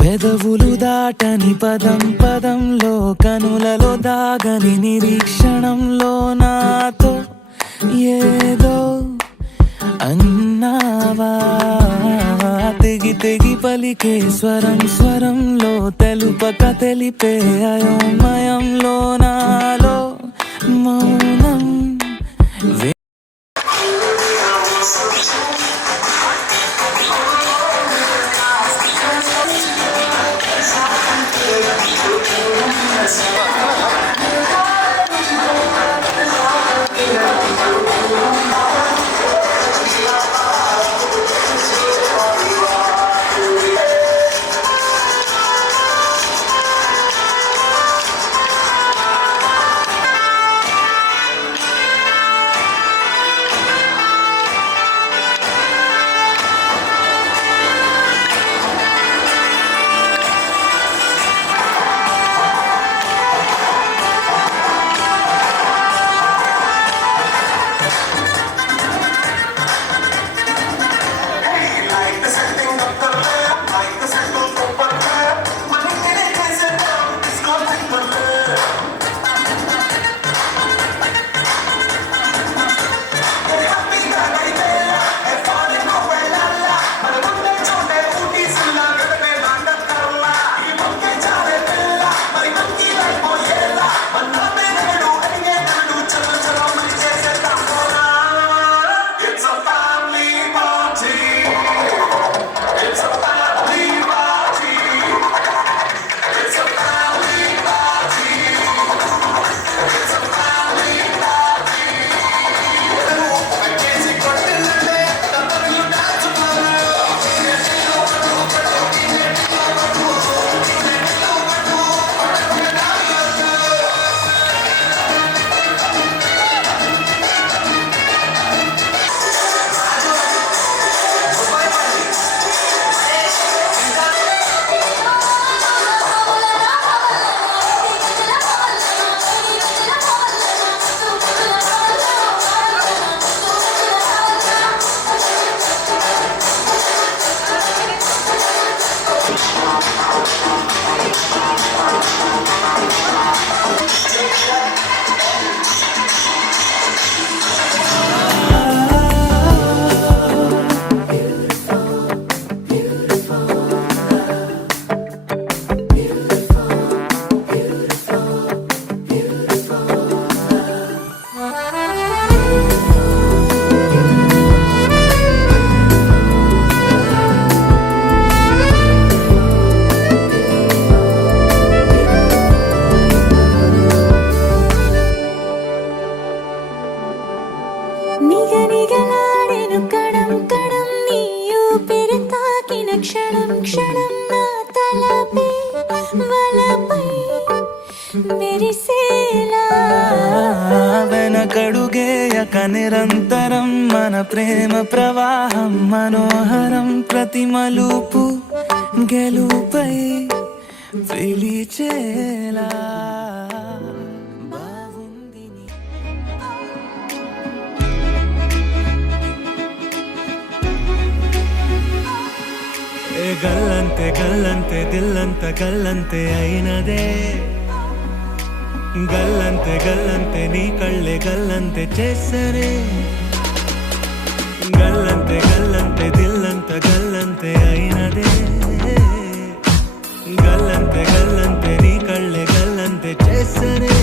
పెదవులు దాటని పదం పదంలో కనులలో దాగని నిరీక్షణంలో నాతో ఏదో అన్నావా తెగి తెగి పలికే స్వరం స్వరంలో తెలుపక తెలిపే అయోమయంలో నాలో మౌనం వెనకడుగేయక నిరంతరం మన ప్రేమ ప్రవాహం మనోహరం ప్రతి మలుపు గెలుపై పిలిచేలా గల్లంతే గల్లంతే దిల్లంత గల్లంతే అయినదే గల్లంతే గల్లంతే నీ కళ్ళే గల్లంతే చేసరే గల్లంతే గల్లంతే దిల్లంత గల్లంతే అయినదే గల్లంతే గల్లంతే నీ కళ్ళే గల్లంతే చేసరే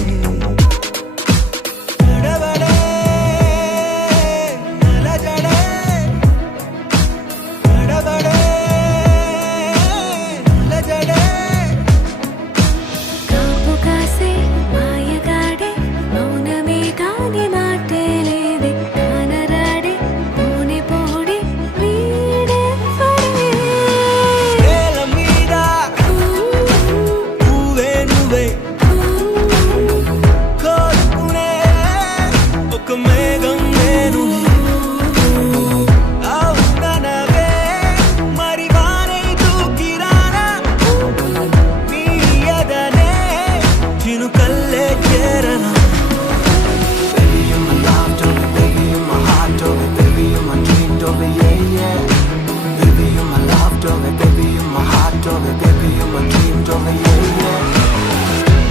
don't we, baby, you're my dream, don't we, yeah, yeah.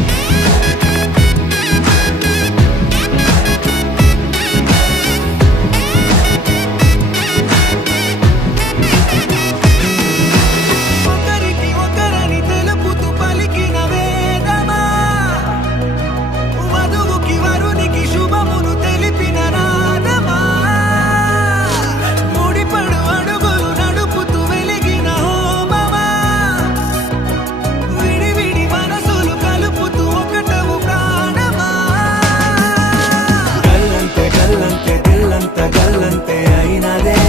ఒకరికి ఒకరని తెలుపుతూ పలికిన వేదమా, వధువుకి వరునికి శుభమును తెలిపిన నాదమా, ముడిపడు అడుగులు నడుపుతూ వెలిగిన హోమమా, విడివిడి మనసులు కలుపుతూ ఒకటవు ప్రాణమా. గల్లంతే గల్లంతే దిల్లంత గల్లంతే అయినదే,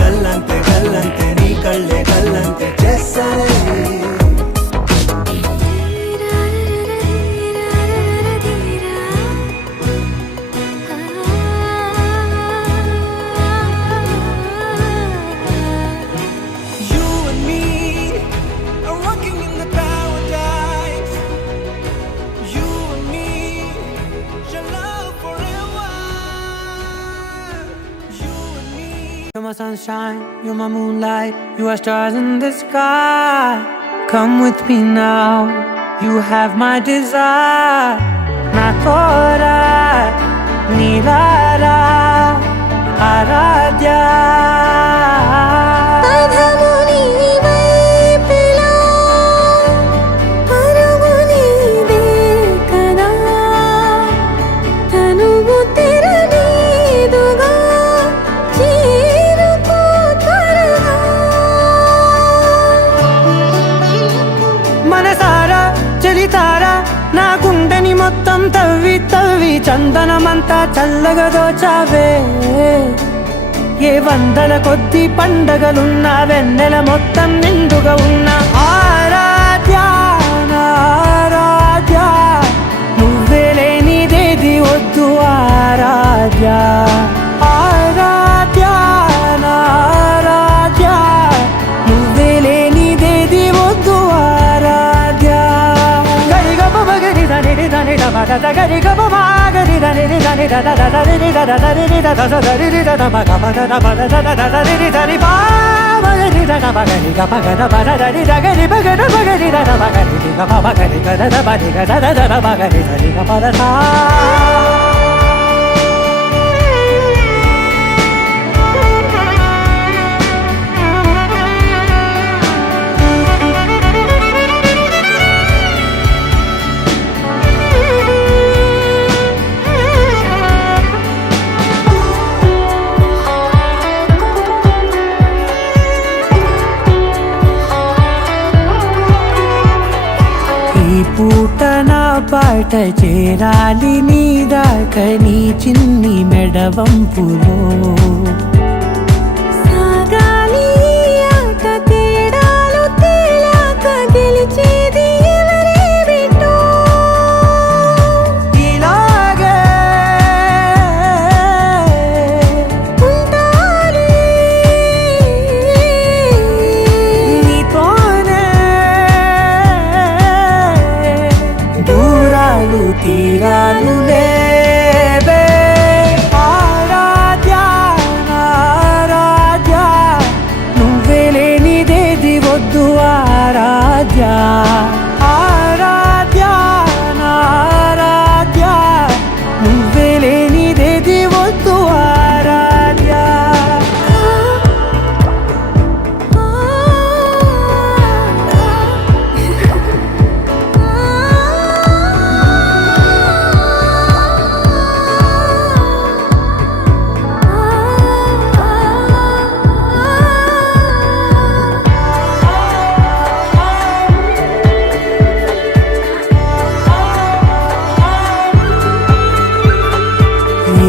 గల్లంతే గల్లంతే నీ కళ్ళే గల్లంతే చేస్తానే. You and me are walking in the paradise. You and me shall love forever. You and me. You're my sunshine, you're my moonlight, you are stars in the sky. Come with me now, you have my desire. Na tora, nilara, aradya. మనసారా చలితారా నా గుండెని మొత్తం తవ్వి తవ్వి చందనమంతా చల్లగా దోచావే. ఏ వందల కొద్ది పండగలున్నా వెన్నెల మొత్తం నిండుగా ఉన్న ఆరాధ్య నా ఆరాధ్య, నువ్వే లేనిదేది వద్దు ఆరాధ్య. ఆరాధ్య నా ఆరాధ్య, నువ్వే లేనిదేది వద్దు ఆరాధ్య. గరిగమ మగరి దని దని దమద గరిగమ మాగరి దని దని దద దరి దద దరి దద దరి దద మగ మద మద దద దరి దరి బా మగరి దద మగరి గమ గద మద దరి దగరి మగద మగరి దద మగరి గమ మగరి గద మగరి గద దద మగరి దరి గమ దద. ఈ పూట నా పాట చేరాలి నీ దాకా నీ చిన్ని మెడవంపులో. సాగాలి ఆట తేడాలు తేలాక గెలిచేది ఎవరే బిడ్డో. ఇలాగే ఉంటాలి నీతోనే దూరాలు తీరాలు లేవే. ఆరాధ్య నా ఆరాధ్య, నువ్వే లేనిదేది వద్దు ఆరాధ్య. ఆరాధ్య నా ఆరాధ్య, నువ్వే లేనిదేది వద్దు ఆరాధ్య.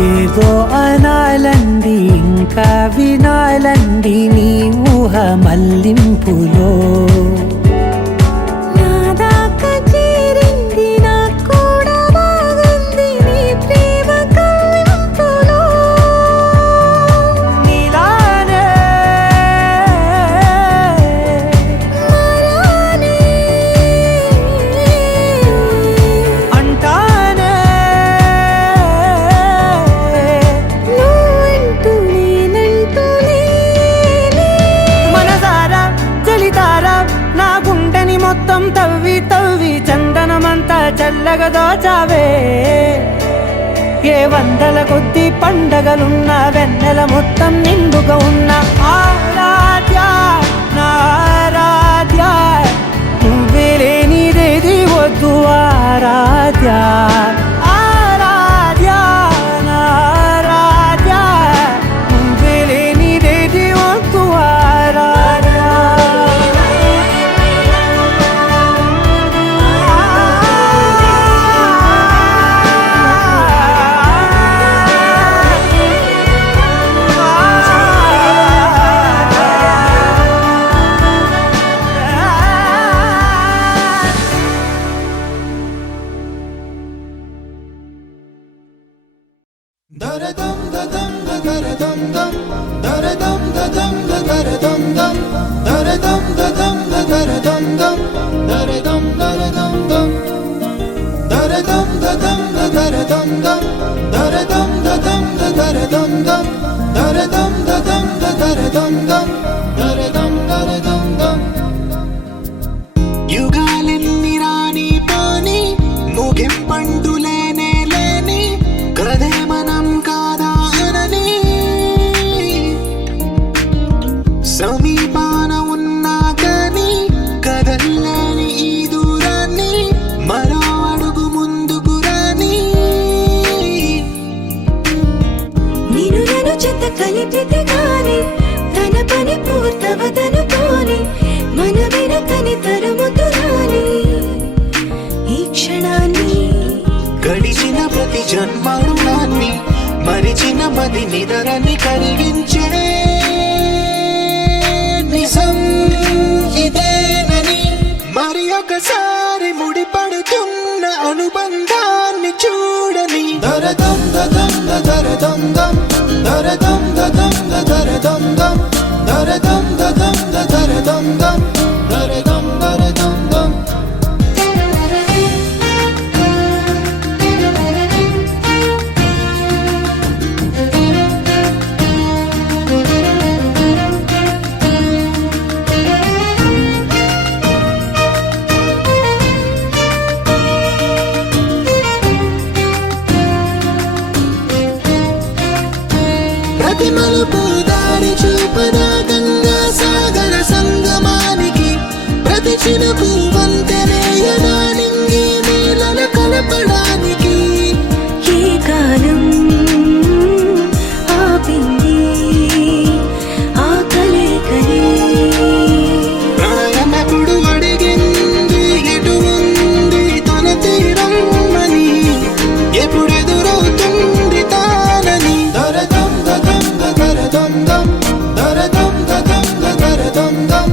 ఏదో అనాలండి ఇంకా వినాలండి నీ ఊహ మల్లింపులో. నా దాకా చేరింది నాకు కూడా బాగుంది నీ ప్రేమ కవ్వింపులో. నీలానే మరానే అంటానే నువ్వంటూ నేనంటూ లేనే. మనసారా మొత్తం తవ్వి తవ్వి చందనమంతా చల్లగా దోచావే. ఏ వందల కొద్ది పండగలున్న వెన్నెల మొత్తం నిండుగా ఉన్న ఆరాధ్య నా ఆరాధ్య, నువ్వే లేనిదేది వద్దు ఆరాధ్య. ఆరాధ్య నా ఆరాధ్య, నువ్వే లేనిదేది వద్దు ఆరాధ్య. Daradam dadam daradam dam daradam dadam daradam dam daradam dadam daradam dam daradam daradam dam daradam dadam daradam dam daradam dadam daradam dam daradam dadam daradam dam daradam daradam dam యుగాలెన్ని రాని పాని ముగింపండులేనే లేని కదే మనం కాదా అనని సమీపాన ఉన్నా కానీ కదల్లేని ఈ దూరాన్ని మరో అడుగు ముందుకు రాని నేను నన్ను చెత్త కలిపితే గాని తన పని పూర్తవదనుకోని మన వెనకని తరుముతు రాని ఈ క్షణాన్ని గడిచిన ప్రతి జన్మరుణాన్ని మరిచిన మది నిదరని కరిగించే నిజం ఇదేనని మరి ఒకసారి ముడిపడుతున్న అనుబంధాన్ని చూడని దరదం దదం దరదం దం దరదం దదం దరదం దం దరదం దదం దరదం దం దరదం దరదం దం ప్రతి మలుపు దారి చూపదా గంగా సాగర సంగమానికి ప్రతి చినుకు వంతెనేయదా నింగి నీళ్ళ కలపడానికి ఈ కాలం ఆపింది ఆ కలయికని ప్రాయమప్పుడు అడిగింది ఎటు ఉంది తన తీరం అని ఎప్పుడెదురవుతుంది తానని దరదం దదం దరదం దం దరదం దదం దరదం దం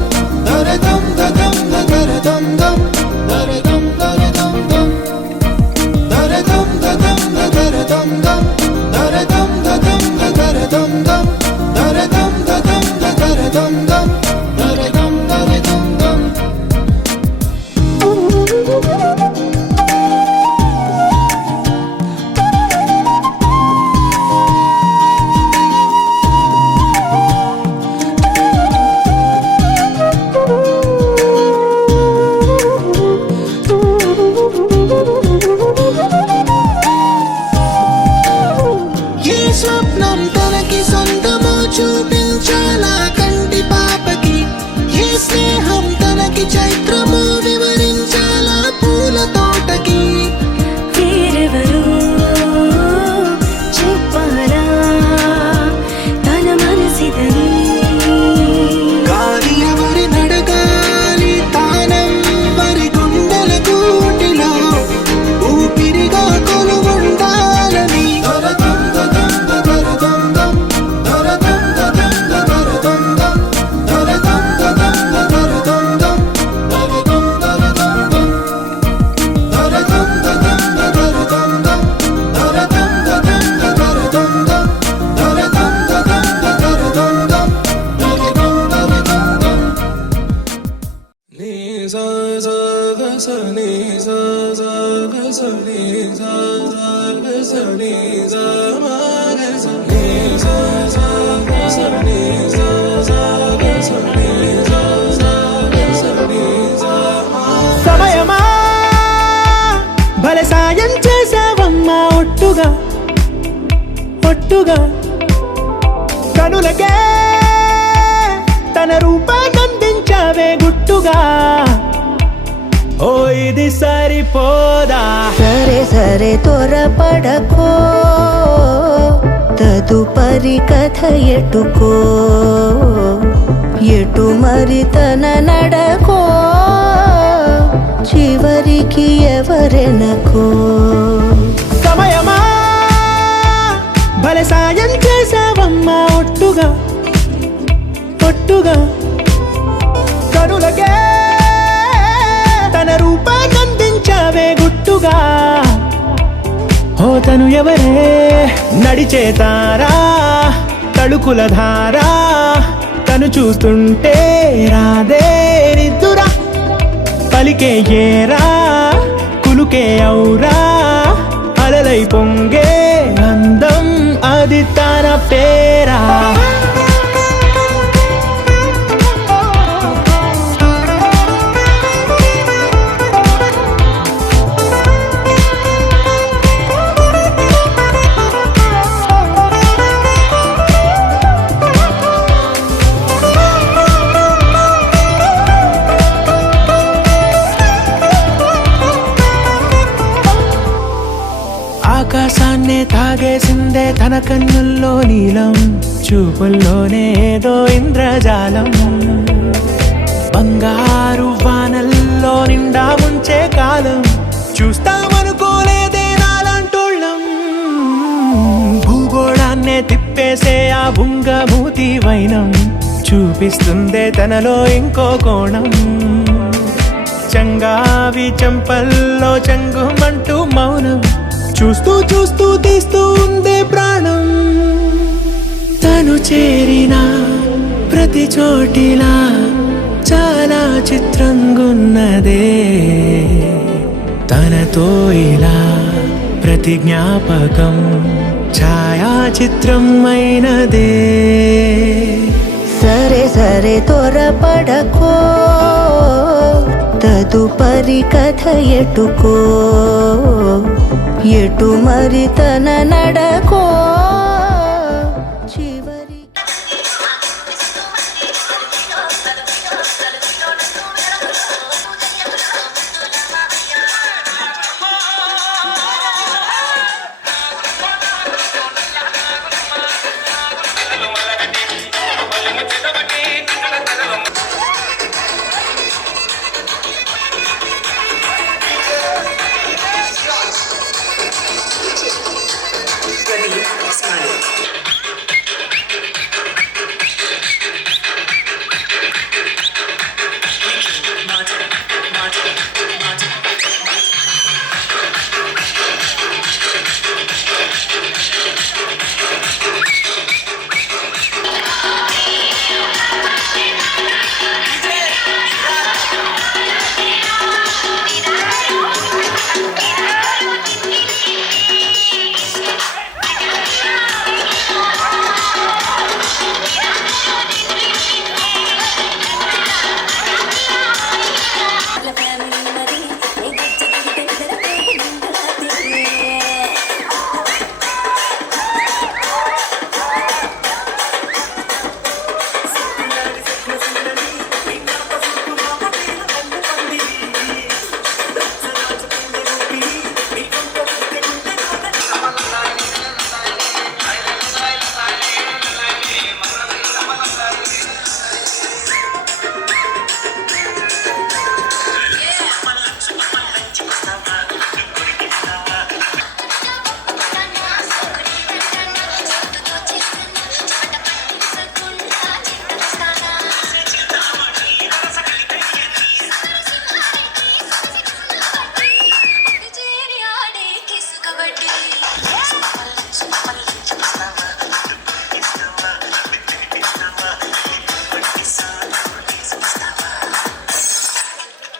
దరదం దదం దరదం దం దరదం దరదం దం దరదం దదం దరదం దం దరదం దదం దరదం దం దరదం దదం దరదం దం దరదం దరదం దం ఏ స్వప్నం తనకి సొంతమో చూపించాలా కంటి పాపకి ఏ స్నేహం తనకి చైత్రమో వివరించాలా పూల తోటకి వేరెవరు చెప్పాలా తన మనసిదని గాలి ఎవరి నడగాలి తానం వరి గుండెల కూటిలో ఊపిరిగా కొలువుండాలని దరదం దదం దరదం దం దరదం దదం దరదం దం దరదం దదం దరదం దం దరదం దరదం దం దరదం దదం దరదం దం దరదం దదం దరదం దం దరదం దదం దరదం దం దరదం దరదం దం నీ సా సా గ స నీ సా సా గ స నీ సా సా గ స నీ సా మా గ స నీ సా సా గ స నీ సా సా గ స నీ సా సా గ స నీ సా మా ఒట్టుగా ఒట్టుగా కనులకే తన రూపాన్నందించావే గుట్టుగా. ఓ ఇది సరిపోదా? సరే సరే త్వరపడకో, తదుపరి కథ ఎటుకో, ఎటు మరి తన నడకో, చివరికి ఎవరెనకో. సమయమా భలే సాయం చేసావమ్మా ఒట్టుగా ఒట్టుగా కనులకే తన రూపాన్నందించావే గుట్టుగా. ఓ తను ఎవరే నడిచే తారా తడుకుల ధారా, తను చూస్తుంటే రాదే నిద్దురా, పలికే ఏరా కులుకే ఔరా, అలలై పొంగే అందం అది తన పేరా. ఆకాశాన్నే తాగేసిందే తన కన్నుల్లో నీలం, చూపుల్లోనే ఏదో ఇంద్రజాలం, బంగారు వానల్లో నిండా ఉంచే కాలం, చూస్తామనుకోలేదే నాలాంటోళ్ళం. భూగోళాన్నే తిప్పేసే ఆ బుంగమూతి వైనం, చూపిస్తుందే తనలో ఇంకో కోణం, చంగావి చంపల్లో చంగుమంటూ మౌనం, చూస్తూ చూస్తూ తీస్తూ ఉందే ప్రాణం. తను చేరిన ప్రతి చోటిలా చాలా చిత్రంగున్నదే, తనతో ఇలా ప్రతి జ్ఞాపకం ఛాయాచిత్రం అయినదే. సరే సరే త్వరపడకో, తదుపరి కథ ఎటుకో, ఎటు మరి తన నడకో, చివరి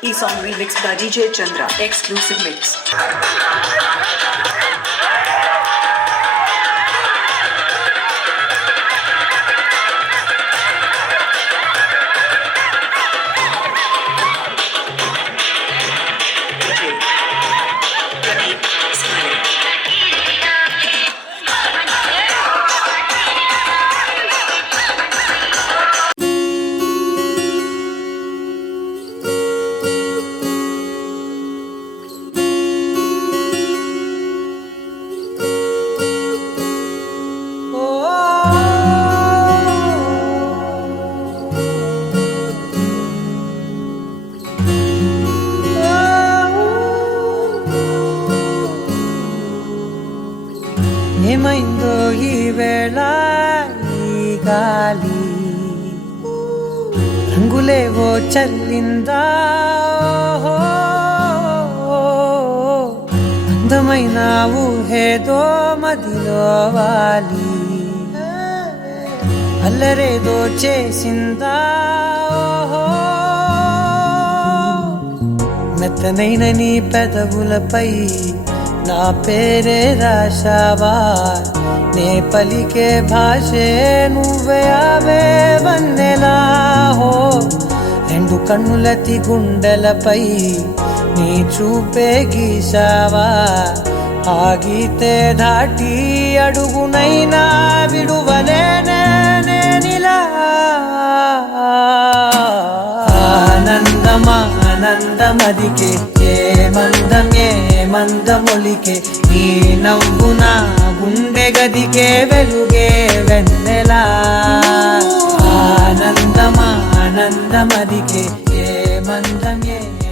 ఈ song remixed by DJ Chandra, exclusive mix. DJ Pradeep Smiley. ఏమైందో ఈ వేళ ఈ గాలి రంగులేవో చల్లిందా అందమైన ఊహేదో మదిలో వాలి అల్లరేదో చేసిందా మెత్తనైన నీ పెదవులపై నా పేరే రాశావా నే పలికే భాషే నువ్వే అవే వన్నెలా హో రెండు కన్నులతి గుండెలపై నీ చూపే గీసావా ఆగితే దాటి అడుగునైనా విడువలేనే నేనిలా ఆనందమదికే ఏ మందమొలికే ఈ నవ్వు నా గుండె గదికే వెలుగే వెన్నెలా